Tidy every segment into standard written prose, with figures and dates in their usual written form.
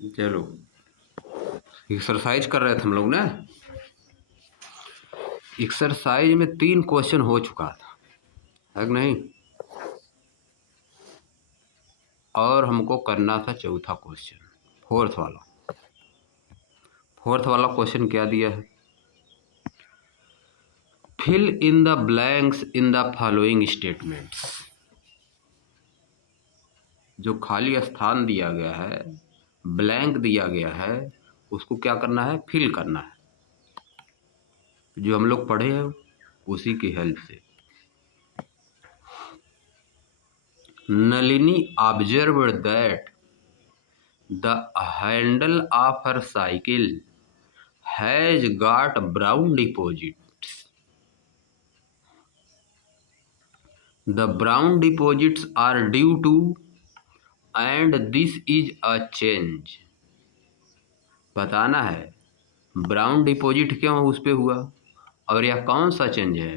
चलो, एक्सरसाइज कर रहे थे हम लोग ना। एक्सरसाइज में 3 क्वेश्चन हो चुका था, है कि नहीं? और हमको करना था चौथा क्वेश्चन, फोर्थ वाला। फोर्थ वाला क्वेश्चन क्या दिया है? Fill in the blanks in the following statements. जो खाली स्थान दिया गया है, ब्लैंक दिया गया है, उसको क्या करना है? फिल करना है। जो हम लोग पढ़े हैं उसी की हेल्प से। Nalini observed that the handle of her cycle has got brown deposits. The brown deposits are due to and this is a change। बताना है ब्राउन डिपॉजिट क्यों उस पे हुआ और यह कौन सा चेंज है।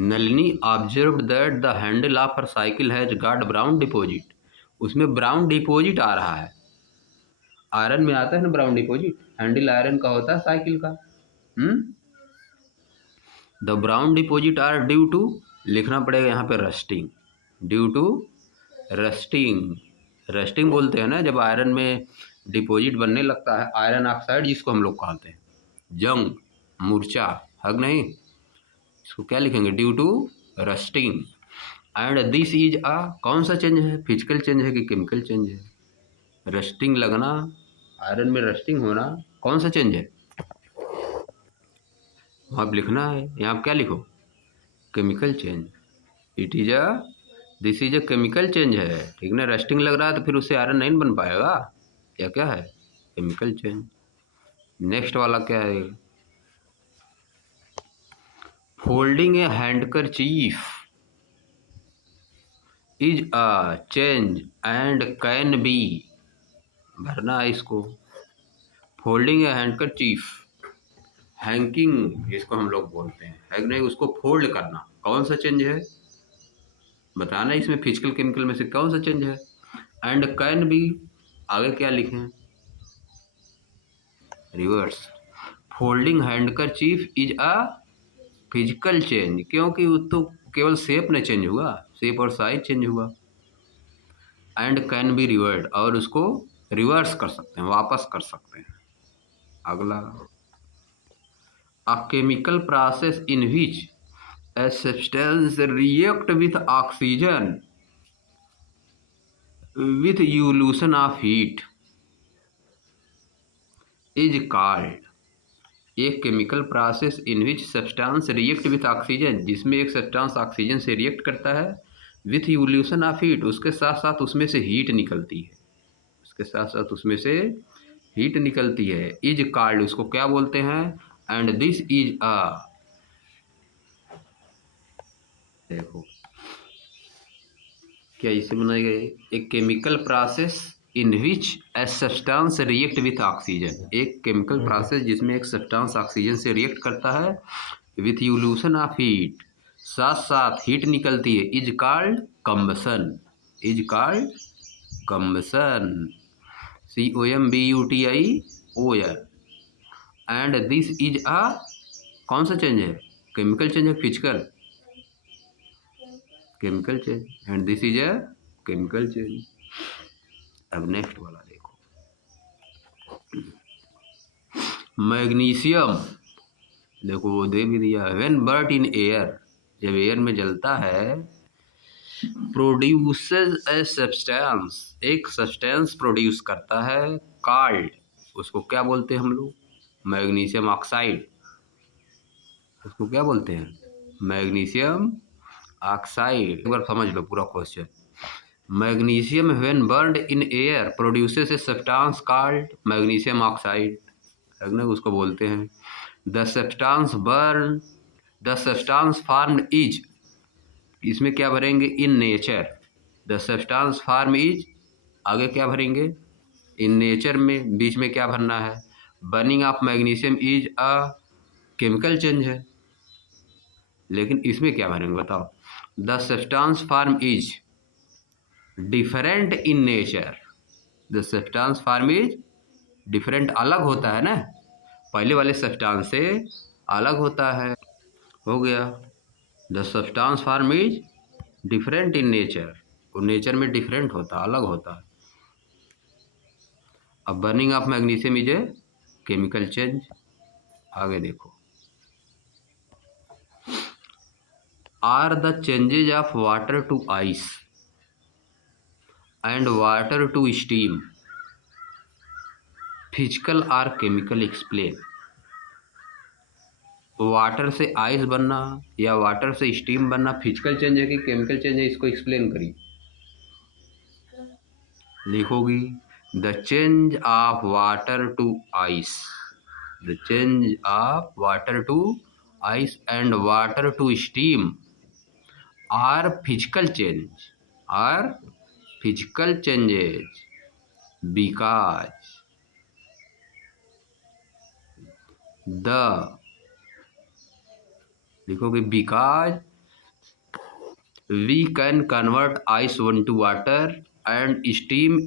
Nalini observe that the handle of her cycle has got brown deposit. उसमें ब्राउन डिपॉजिट आ रहा है। आयरन में आता है ना ब्राउन डिपॉजिट, हैंडल आयरन का होता है साइकिल का। The brown deposit are due to, लिखना पड़ेगा यहाँ पे rusting. Due to rusting. Rusting बोलते हैं ना जब आयरन में डिपॉजिट बनने लगता है, आयरन ऑक्साइड जिसको हम लोग कहते हैं, जंग, मूर्छा, है कि नहीं? इसको क्या लिखेंगे? Due to rusting. And this is ah, कौन सा चेंज है? फिजिकल चेंज है कि केमिकल चेंज है? रस्टिंग लगना, आयरन में रस्टिंग होना, कौन सा चेंज है? आप लिखना है यहाँ, आप क्या लिखो? Chemical change. It is a, this is a chemical change है, ठीक ना? रस्टिंग लग रहा है तो फिर उससे आयरन नहीं बन पाएगा, या क्या है? Chemical change. नेक्स्ट वाला क्या है? Folding A handkerchief is a change and can be, भरना है इसको। फोल्डिंग ए हैंडकरचीफ, हैंकिंग इसको हम लोग बोलते हैं, है कि नहीं? उसको फोल्ड करना, कौन सा चेंज है? बताना इसमें फिजिकल केमिकल में से कौन सा चेंज है? एंड कैन बी, आगे क्या लिखें? Reverse. Folding handkerchief is a physical change, क्योंकि वो तो केवल शेप में चेंज हुआ, शेप और साइज चेंज हुआ। एंड कैन बी रिवर्ड, और उसको रिवर्स कर सकते हैं, वापस कर सकते हैं। अगला, a chemical process in which a substance react with oxygen with evolution of heat is called। एक chemical process in which substance react with oxygen, जिसमें एक सब्सटेंस ऑक्सीजन से रिएक्ट करता है, विथ इवोल्यूशन ऑफ हीट, उसके साथ साथ उसमें से हीट निकलती है, उसके साथ साथ उसमें से हीट निकलती है, इज कॉल्ड, उसको क्या बोलते हैं? एंड दिस इज अ, देखो क्या इसे बनाई गई? एक chemical process in which a substance react with oxygen, एक केमिकल प्रोसेस जिसमें एक सब्सटेंस ऑक्सीजन से रिएक्ट करता है, विथ इवोल्यूशन ऑफ हीट, साथ साथ हीट निकलती है, is called combustion. Is called combustion, COMBUTION। And this is a, कौन सा चेंज है? केमिकल चेंज है, physical? Chemical change. And this is a chemical change. अब नेक्स्ट वाला देखो, मैग्नीशियम, देखो वो दे भी दिया, व्हेन बर्ट इन एयर, जब एयर में जलता है, प्रोड्यूसेस ए सब्सटेंस, एक सब्सटेंस प्रोड्यूस करता है, कॉल्ड, उसको क्या बोलते हैं हम लोग? Magnesium oxide. उसको क्या बोलते हैं? Magnesium oxide. एक बार समझ लो पूरा question. Magnesium when burned in air produces a substance called magnesium oxide, है ना? उसको बोलते हैं। The substance burn, the substance formed is, इसमें क्या भरेंगे? In nature. The substance form is, आगे क्या भरेंगे? इन नेचर में, बीच में क्या भरना है? Burning of magnesium is a chemical change है। लेकिन इसमें क्या भरेंगे बताओ। The substance form is different in nature. The substance form is different, अलग होता है ना, पहले वाले सब्सटेंस से अलग होता है। हो गया। The substance form is different in nature, वो नेचर में डिफरेंट होता, अलग होता है। अब burning of magnesium is a chemical change. आगे देखो। Are the changes of water to ice and water to steam physical or chemical, explain. Water से आइस बनना या वाटर से स्टीम बनना फिजिकल चेंज है कि केमिकल चेंज है, इसको एक्सप्लेन करिए। लिखोगी the change of water to ice, the change of water to ice and water to steam are physical change, are physical changes because the, लिखोगे because we can convert ice into water and steam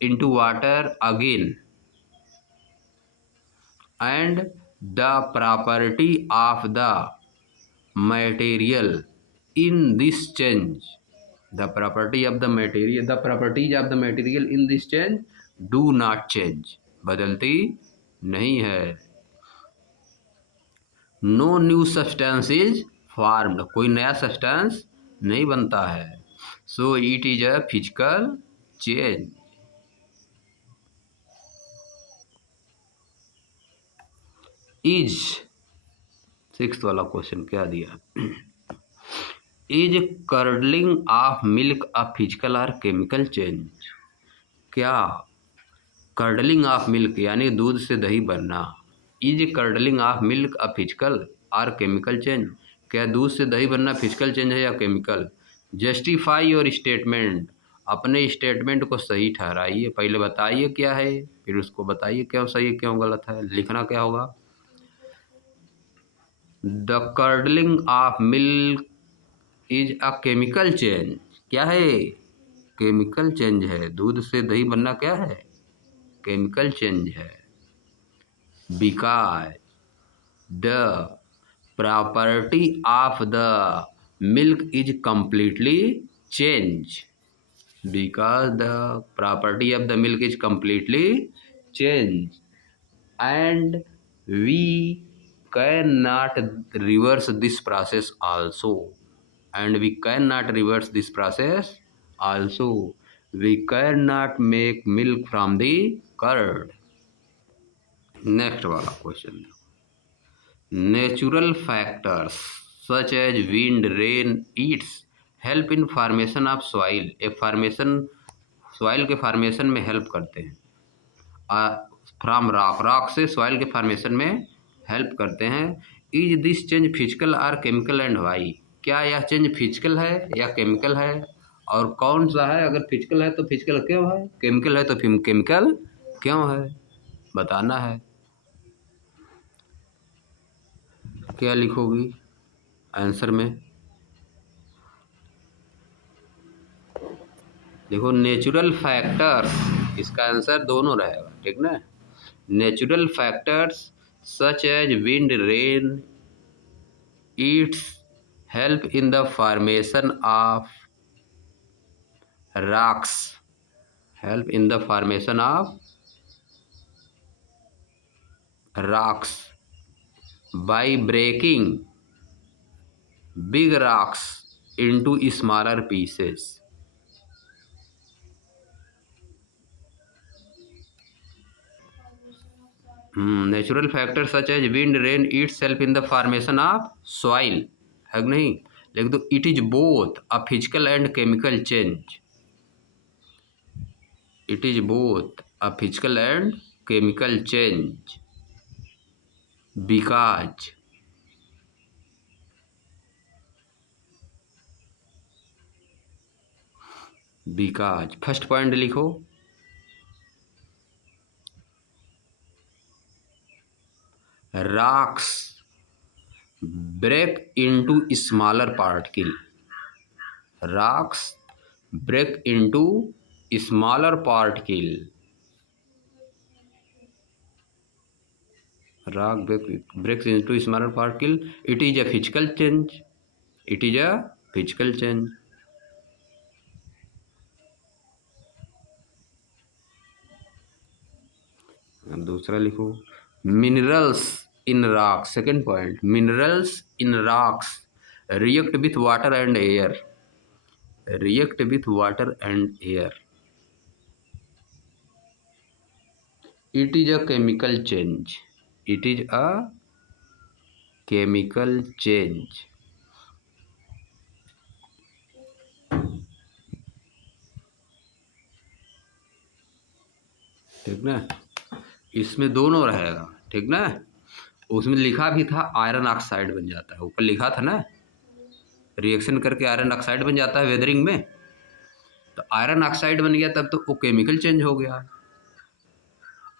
into water again, and the property of the material in this change, the property of the material, the properties of the material in this change do not change, बदलती नहीं है। No new substance is formed, कोई नया substance नहीं बनता है। So it is a physical change. Is sixth वाला question क्या दिया। Is curdling of milk a physical और केमिकल चेंज। क्या कर्डलिंग ऑफ मिल्क यानी दूध से दही बनना, is curdling of milk a physical और केमिकल चेंज, क्या दूध से दही बनना फिजिकल चेंज है या केमिकल। जस्टिफाई योर स्टेटमेंट, अपने स्टेटमेंट को सही ठहराइए, पहले बताइए क्या है फिर उसको बताइए क्यों सही है क्यों गलत है। लिखना क्या होगा, the curdling of milk is a chemical change, क्या है केमिकल चेंज है, दूध से दही बनना क्या है केमिकल चेंज है। Because the property of the milk is completely changed, because the property of the milk is completely changed and we cannot reverse this process also, and we cannot reverse this process also, we cannot make milk from the curd। Next वाला question, natural factors such as wind rain Yeats help in formation of soil, uh formation soil के formation में help करते हैं। From rock, rock से soil के formation में help करते हैं। इज दिस चेंज फिजिकल और केमिकल एंड वाई, क्या यह चेंज फिजिकल है या केमिकल है और कौन सा है, अगर फिजिकल है तो फिजिकल क्यों है, केमिकल है तो फिर केमिकल क्यों है, बताना है। क्या लिखोगी आंसर में, देखो नेचुरल फैक्टर्स, इसका आंसर दोनों रहेगा ठीक ना। Natural factors such as wind rain Yeats help in the formation of rocks, help in the formation of rocks by breaking big rocks into smaller pieces. Natural factor such as wind rain its help in the formation of soil, है कि नहीं। लिख दो it is both a physical and chemical change, it is both a physical and chemical change because because first point लिखो, rocks break into smaller particle, rocks break into smaller particle, breaks into smaller particle. It is a physical change, it is a physical change. अब दूसरा लिखो, minerals in rocks, second point, minerals in rocks react with water and air, react with water and air. It is a chemical change, it is a chemical change. ठीक ना, इसमें दोनों रहेगा, ठीक ना। उसमें लिखा भी था आयरन ऑक्साइड बन जाता है, ऊपर लिखा था ना, रिएक्शन करके आयरन ऑक्साइड बन जाता है वेदरिंग में, तो आयरन ऑक्साइड बन गया तब तो वो केमिकल चेंज हो गया।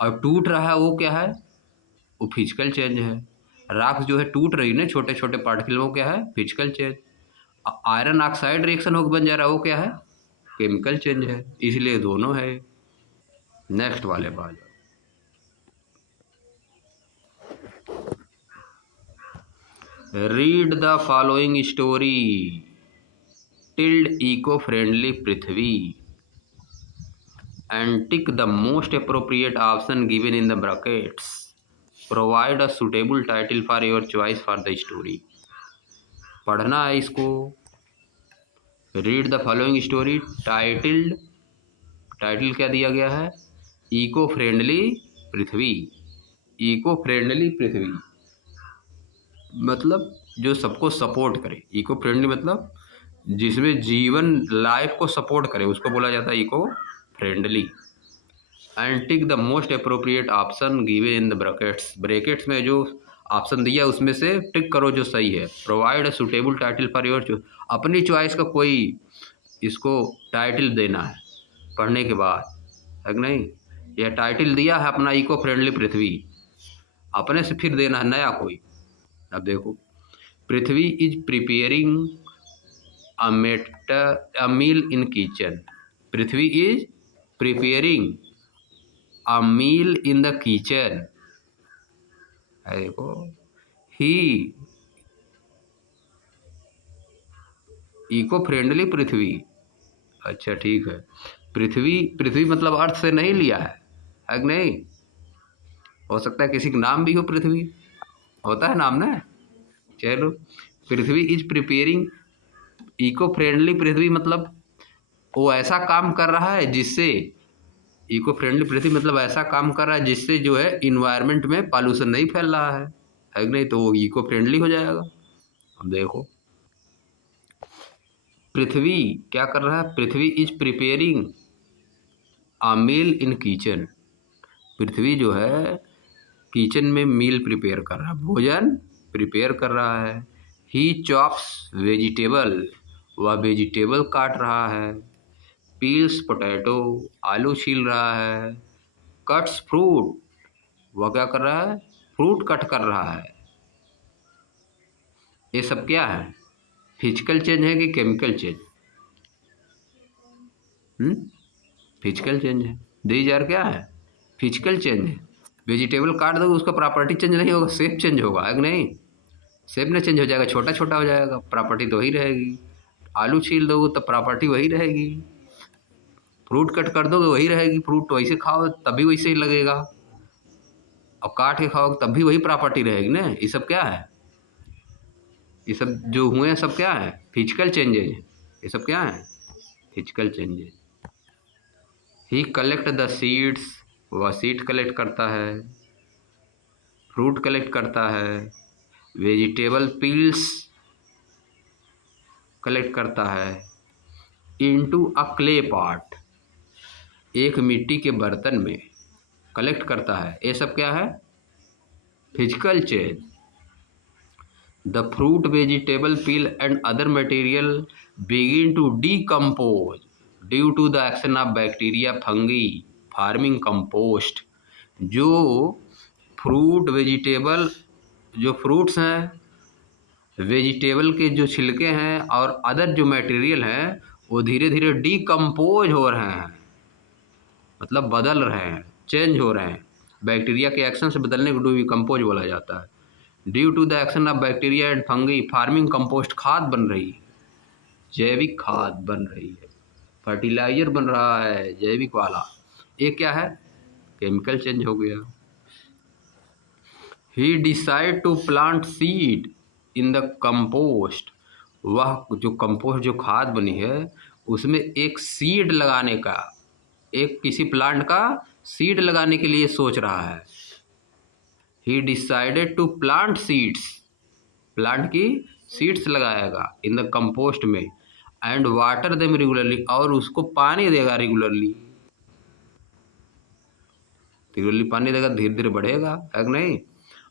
और टूट रहा है वो क्या है, वो फिजिकल चेंज है। राख जो है टूट रही ना छोटे छोटे पार्टिकल, वो क्या है, physical change. Iron oxide reaction होकर बन जा रहा है, वो क्या है, केमिकल चेंज है, इसलिए दोनों है। नेक्स्ट वाले बात, read the following story titled eco friendly Prithvi and tick the most appropriate option given in the brackets. Provide a suitable title for your choice for the story. पढ़ना है इसको। Read the following story titled, title क्या दिया गया है, eco friendly पृथ्वी। Eco friendly पृथ्वी मतलब जो सबको सपोर्ट करे, इको फ्रेंडली मतलब जिसमें जीवन लाइफ को सपोर्ट करे उसको बोला जाता है eco friendly. And tick the most appropriate option given in the brackets, brackets में जो ऑप्शन दिया उसमें से टिक करो जो सही है। Provide a suitable title for your choice, अपनी चॉइस का कोई इसको टाइटल देना है पढ़ने के बाद, है कि नहीं। यह टाइटल दिया है अपना इको फ्रेंडली पृथ्वी, अपने से फिर देना है नया कोई। अब देखो, Prithvi is preparing a meal in kitchen, Prithvi is preparing a meal in the kitchen, देखो ही इको फ्रेंडली पृथ्वी। अच्छा ठीक है, पृथ्वी, पृथ्वी मतलब अर्थ से नहीं लिया है कि नहीं। हो सकता है किसी का नाम भी हो पृथ्वी, होता है नाम ना। चलो, पृथ्वी इज प्रिपेयरिंग इको फ्रेंडली पृथ्वी मतलब वो ऐसा काम कर रहा है जिससे, इको फ्रेंडली पृथ्वी मतलब ऐसा काम कर रहा है जिससे जो है इन्वायरमेंट में पॉल्यूशन नहीं फैल रहा है कि नहीं, तो वो इको फ्रेंडली हो जाएगा। अब देखो, पृथ्वी क्या कर रहा है, Prithvi is preparing a meal in kitchen, Prithvi जो है किचन में मील प्रिपेयर कर रहा है, भोजन प्रिपेयर कर रहा है। ही चॉप्स वेजिटेबल, वह वेजिटेबल काट रहा है। पील्स पोटैटो, आलू छील रहा है। कट्स फ्रूट, वह क्या कर रहा है, फ्रूट कट कर रहा है। ये सब क्या है, फिजिकल चेंज है कि केमिकल चेंज, फिजिकल चेंज है। दीज आर क्या है, फिजिकल चेंज है। वेजिटेबल काट दोगे उसका प्रॉपर्टी चेंज नहीं होगा, शेप चेंज होगा, है कि नहीं। शेप ना चेंज हो जाएगा, छोटा छोटा हो जाएगा, प्रॉपर्टी तो वही रहेगी। आलू छील दोगे तो प्रॉपर्टी वही रहेगी। फ्रूट कट कर दोगे वही रहेगी, फ्रूट वैसे खाओ तभी वैसे ही लगेगा, और काट के खाओ तब भी वही प्रॉपर्टी रहेगी ना। ये सब क्या है, ये सब जो हुए हैं सब क्या है, फिजिकल चेंजेज। ये सब क्या है, physical changes. He collect the seeds, वह सीड कलेक्ट करता है। फ्रूट कलेक्ट करता है। वेजिटेबल पील्स कलेक्ट करता है। इनटू अ क्ले पॉट, एक मिट्टी के बर्तन में कलेक्ट करता है। ये सब क्या है, physical change. The fruit vegetable peel and other material begin to decompose due to the action of bacteria fungi farming compost. जो फ्रूट वेजिटेबल, जो फ्रूट्स हैं वेजिटेबल के जो छिलके हैं और अदर जो मटेरियल हैं वो धीरे धीरे डीकम्पोज हो रहे हैं, मतलब बदल रहे हैं, चेंज हो रहे हैं। बैक्टीरिया के एक्शन से बदलने को डीकम्पोज बोला जाता है। Due to the action of bacteria and fungi farming compost खाद बन रही है, जैविक खाद बन रही है, फर्टिलाइजर बन रहा है जैविक वाला। ये क्या है? केमिकल चेंज हो गया। He decide to plant seed in the compost. वह जो कंपोस्ट जो खाद बनी है उसमें एक सीड लगाने का, एक किसी प्लांट का सीड लगाने के लिए सोच रहा है। He decided to plant seeds, plant की सीड्स लगाएगा इन द कंपोस्ट में, एंड वाटर देम रेगुलरली, और उसको पानी देगा रेगुलरली। रेगुलरली पानी देगा, धीरे धीरे बढ़ेगा, है कि नहीं।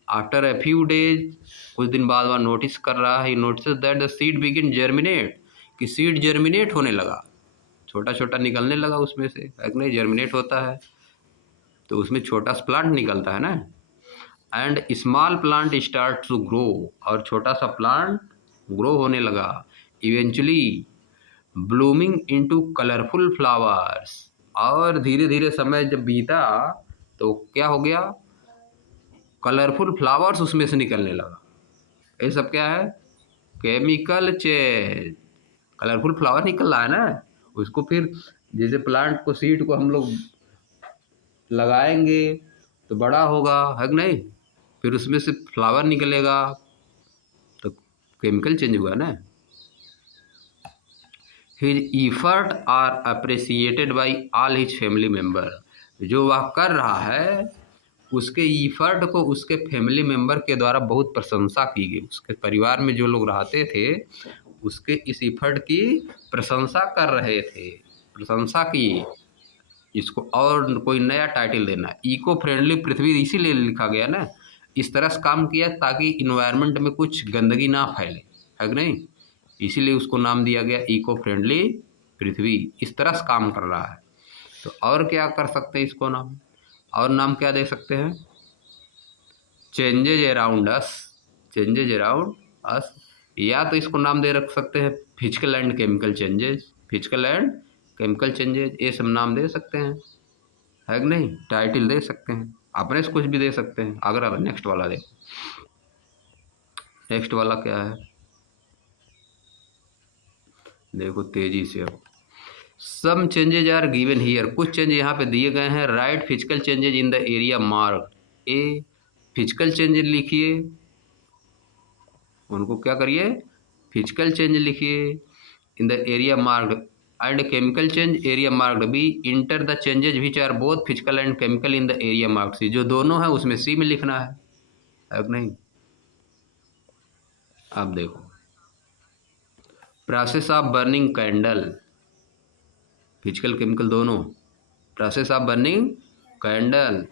आफ्टर ए फ्यू डेज, कुछ दिन बाद वह नोटिस कर रहा है, notice that the seed begin germinate, कि सीड जर्मिनेट होने लगा, छोटा छोटा निकलने लगा उसमें से, है कि नहीं। जर्मिनेट होता है तो उसमें छोटा सा प्लांट निकलता है ना। And small plant start to grow, और छोटा सा प्लांट ग्रो होने लगा। Eventually blooming into colourful flowers, और धीरे धीरे समय जब बीता तो क्या हो गया? कलरफुल फ्लावर्स उसमें से निकलने लगा। ये सब क्या है? Chemical change. कलरफुल फ्लावर निकल रहा है ना, उसको फिर जैसे प्लांट को, सीड को हम लोग लगाएंगे तो बड़ा होगा, है कि नहीं, फिर उसमें से फ्लावर निकलेगा, तो केमिकल चेंज हुआ ना। His effort are appreciated by all his family member, जो वह कर रहा है उसके ईफर्ट को उसके फैमिली मेम्बर के द्वारा बहुत प्रशंसा की गई। उसके परिवार में जो लोग रहते थे उसके इस इफर्ट की प्रशंसा कर रहे थे, प्रशंसा की। इसको और कोई नया टाइटल देना, इको फ्रेंडली पृथ्वी इसीलिए लिखा गया ना, इस तरह से काम किया ताकि इन्वायरमेंट में कुछ गंदगी ना फैले, है कि नहीं। इसीलिए उसको नाम दिया गया इको फ्रेंडली पृथ्वी, इस तरह से काम कर रहा है। तो और क्या कर सकते हैं इसको नाम, और नाम क्या दे सकते हैं? Changes around us, changes around us, या तो इसको नाम दे रख सकते हैं physical and chemical changes, physical and chemical changes, ये सब नाम दे सकते हैं, है कि नहीं। टाइटल दे सकते हैं, अपने से कुछ भी दे सकते हैं। अगर नेक्स्ट वाला देखो, नेक्स्ट वाला क्या है, देखो तेजी से। अब some changes are given here, कुछ चेंज यहाँ पे दिए गए हैं। Write physical changes in the area mark. A physical change लिखिए, उनको क्या करिए? फिजिकल चेंज लिखिए in the area marked, and chemical change area marked B. Enter the changes which are both physical and chemical in the area marked C, जो दोनों है उसमें सी में लिखना है कि नहीं। अब देखो, process of burning candle, physical chemical दोनों। Process of burning candle,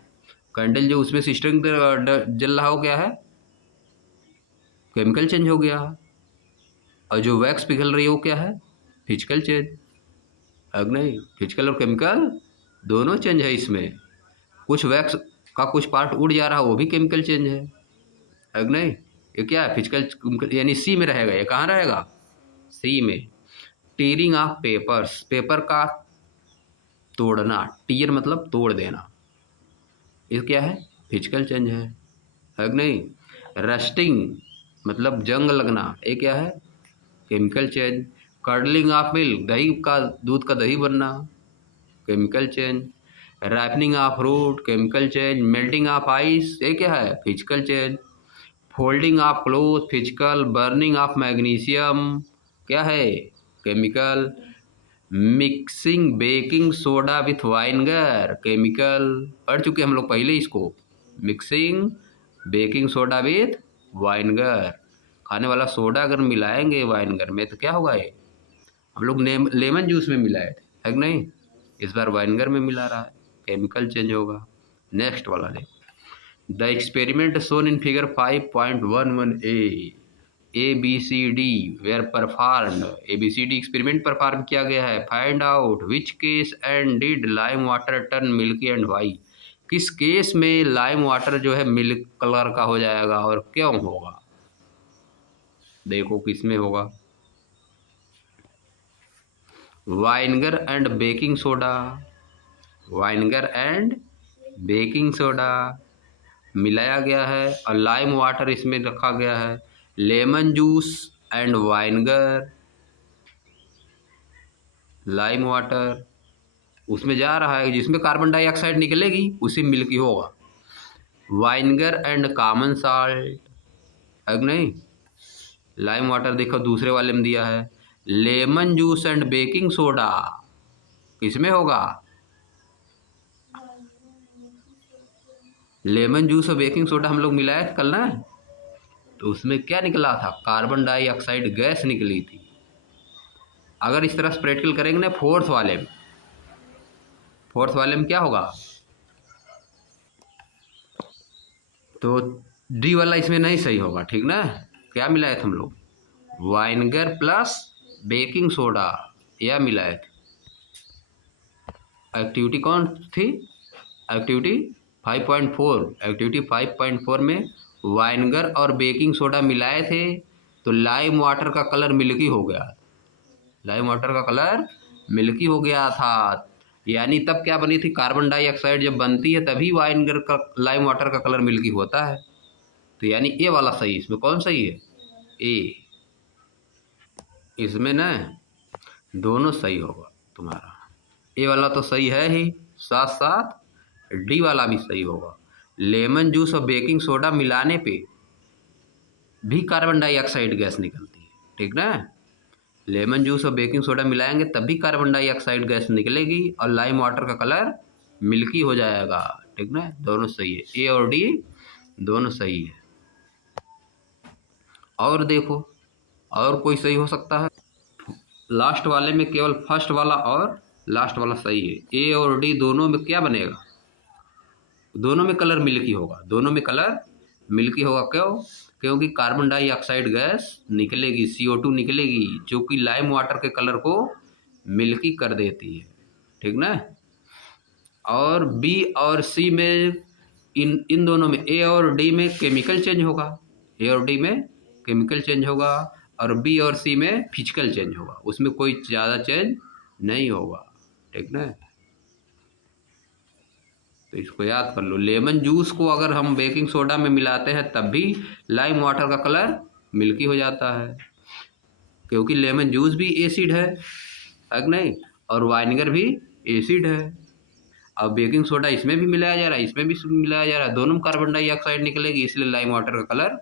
candle जो उसमें से स्ट्रिंग जल रहा हो, क्या है? केमिकल चेंज हो गया। और जो वैक्स पिघल रही है वो क्या है? फिजिकल चेंज, है कि नहीं। फिजिकल और केमिकल दोनों चेंज है इसमें। कुछ वैक्स का कुछ पार्ट उड़ जा रहा है, वो भी केमिकल चेंज है कि नहीं। ये क्या है? फिजिकल, यानी सी में रहेगा। ये कहाँ रहेगा? सी में। टीयरिंग ऑफ पेपर्स, पेपर का तोड़ना, टीयर मतलब तोड़ देना, ये क्या है? फिजिकल चेंज है कि नहीं। रस्टिंग मतलब जंग लगना, ये क्या है? Chemical change. Curdling of milk, दही का, दूध का दही बनना, chemical change. Ripening of fruit, chemical change. Melting of ice, ये क्या है? Physical change. Folding of cloth, physical. Burning of magnesium, क्या है? Chemical. Mixing baking soda with vinegar, chemical. पढ़ चुके हम लोग पहले इसको, mixing baking soda with vinegar. खाने वाला सोडा अगर मिलाएंगे वाइनगर में तो क्या होगा? ये हम लोग लेमन जूस में मिलाए थे, है कि नहीं, इस बार वाइनगर में मिला रहा है, केमिकल चेंज होगा। नेक्स्ट वाला देखो, the experiment shown in figure 5.11 A B C D were performed, A B C D experiment perform किया गया है। Find out which case and did lime water turn milky and why, किस case में lime water जो है milk colour का हो जाएगा और क्यों होगा? देखो किस में होगा। Vinegar and baking soda, vinegar and baking soda मिलाया गया है और लाइम वाटर इसमें रखा गया है। Lemon juice and vinegar, lime water उसमें जा रहा है, जिसमें कार्बन डाइऑक्साइड निकलेगी उसी मिल्की होगा। वाइनगर एंड कॉमन साल्ट है कि नहीं। लाइम वाटर देखो दूसरे वाले में दिया है। Lemon juice and baking soda किसमें होगा। लेमन जूस और बेकिंग सोडा हम लोग मिलाए थे कल ना, तो उसमें क्या निकला था, कार्बन डाइऑक्साइड गैस निकली थी। अगर इस तरह से प्रैक्टिकल करेंगे ना फोर्थ वाले में, फोर्थ वाले में क्या होगा, तो डी वाला इसमें नहीं सही होगा, ठीक ना। क्या मिलाए थे हम लोग, वाइनगर प्लस बेकिंग सोडा, यह मिलाए थे। एक्टिविटी कौन थी, एक्टिविटी 5.4, एक्टिविटी 5.4 में वाइनगर और बेकिंग सोडा मिलाए थे तो लाइम वाटर का कलर मिल्की हो गया, लाइम वाटर का कलर मिल्की हो गया था। यानी तब क्या बनी थी, कार्बन डाइऑक्साइड जब बनती है तभी वाइनगर का लाइम वाटर का कलर मिल्की होता है। तो यानी ए वाला सही, इसमें कौन सही है, ए। इसमें ना दोनों सही होगा तुम्हारा, ए वाला तो सही है ही, साथ साथ डी वाला भी सही होगा। लेमन जूस और बेकिंग सोडा मिलाने पे भी कार्बन डाइऑक्साइड गैस निकलती है, ठीक ना। लेमन जूस और बेकिंग सोडा मिलाएंगे तब भी कार्बन डाइऑक्साइड गैस निकलेगी और लाइम वाटर का कलर मिल्की हो जाएगा, ठीक ना। दोनों सही है, ए और डी दोनों सही है। और देखो और कोई सही हो सकता है, लास्ट वाले में केवल फर्स्ट वाला और लास्ट वाला सही है। ए और डी दोनों में क्या बनेगा, दोनों में कलर मिल्की होगा, दोनों में कलर मिल्की होगा। क्यों, क्योंकि कार्बन डाइऑक्साइड गैस निकलेगी, CO2 निकलेगी, जो कि लाइम वाटर के कलर को मिल्की कर देती है, ठीक ना। और बी और सी में, इन दोनों में ए और डी में केमिकल चेंज होगा, ए और डी में केमिकल चेंज होगा और बी और सी में फिजिकल चेंज होगा, उसमें कोई ज़्यादा चेंज नहीं होगा, ठीक ना। तो इसको याद कर लो, लेमन जूस को अगर हम बेकिंग सोडा में मिलाते हैं तब भी लाइम वाटर का कलर मिल्की हो जाता है, क्योंकि लेमन जूस भी एसिड है कि नहीं, और वाइनेगर भी एसिड है। अब बेकिंग सोडा इसमें भी मिलाया जा रहा है, इसमें भी मिलाया जा रहा है, दोनों में कार्बन डाइऑक्साइड निकलेगी, इसलिए लाइम वाटर का कलर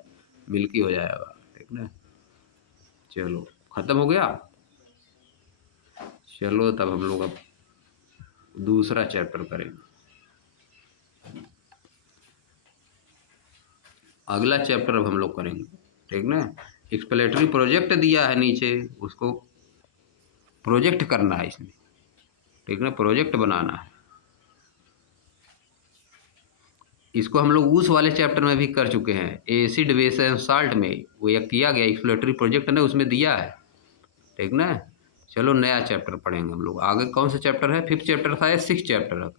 मिल्की हो जाएगा, ठीक ना। चलो खत्म हो गया। चलो तब हम लोग अब दूसरा चैप्टर करेंगे। अगला चैप्टर अब हम लोग करेंगे, ठीक ना। एक्सप्लेनेटरी प्रोजेक्ट दिया है नीचे, उसको प्रोजेक्ट करना है इसमें, ठीक ना, प्रोजेक्ट बनाना है। इसको हम लोग उस वाले चैप्टर में भी कर चुके हैं, एसिड बेस एंड साल्ट में, वो एक किया गया एक्सप्लेनेटरी प्रोजेक्ट ने उसमें दिया है, ठीक ना। चलो नया चैप्टर पढ़ेंगे हम लोग आगे। कौन सा चैप्टर है, 5th चैप्टर था या 6th चैप्टर है।